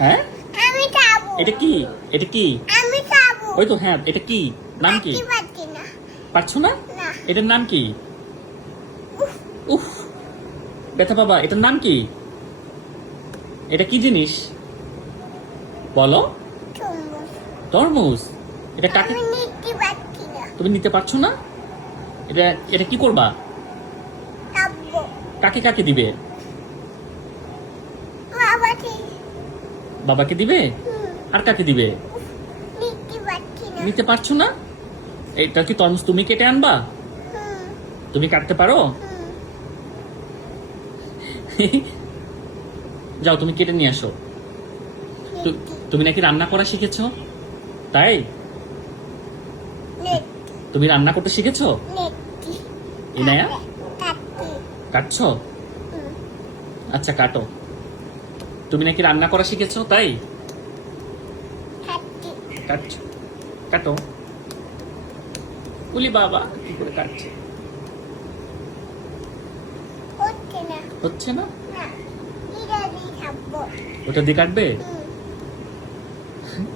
হ্যাঁ আমি খাবো। এটা কি? এটা কি? আমি খাবো। ওই তো হ্যাঁ, এটা কি? নাম কি? পাচ্ছি না। পারছো না? না। এটার নাম কি? উফ, ব্যথা বাবা, এটার নাম কি? এটা কি জিনিস বলো? তরমুজ। তরমুজ। এটা কাকে? আমি নিতে পারছি না। তুমি নিতে পারছো না? এটা এটা কি করবা? খাবো। কাকে কাকে দিবে? বাবাকে। বাবাকে দিবে? আর কাকে দিবে? নিতে পারছি না। নিতে পারছো না? এটা কি তরমুজ তুমি কেটে আনবা? হুম, তুমি কাটতে পারো? হুম। যাও তুমি কেটে নিয়ে আসো। তুমি নাকি রান্না করা শিখেছো? তাই নেট, তুমি রান্না করতে শিখেছো? নেটটি। ইনায়া কাটতে। কাটছো? হুম, আচ্ছা কাটো। তুমি নাকি রান্না করা শিখেছো? তাই কাটতে। কাটছো, কাটো। বলি বাবা কি করে কাটছে? হচ্ছে না। হচ্ছে না? না, এটা দিয়ে খাবো। ওটা দিয়ে কাটবে? হুম।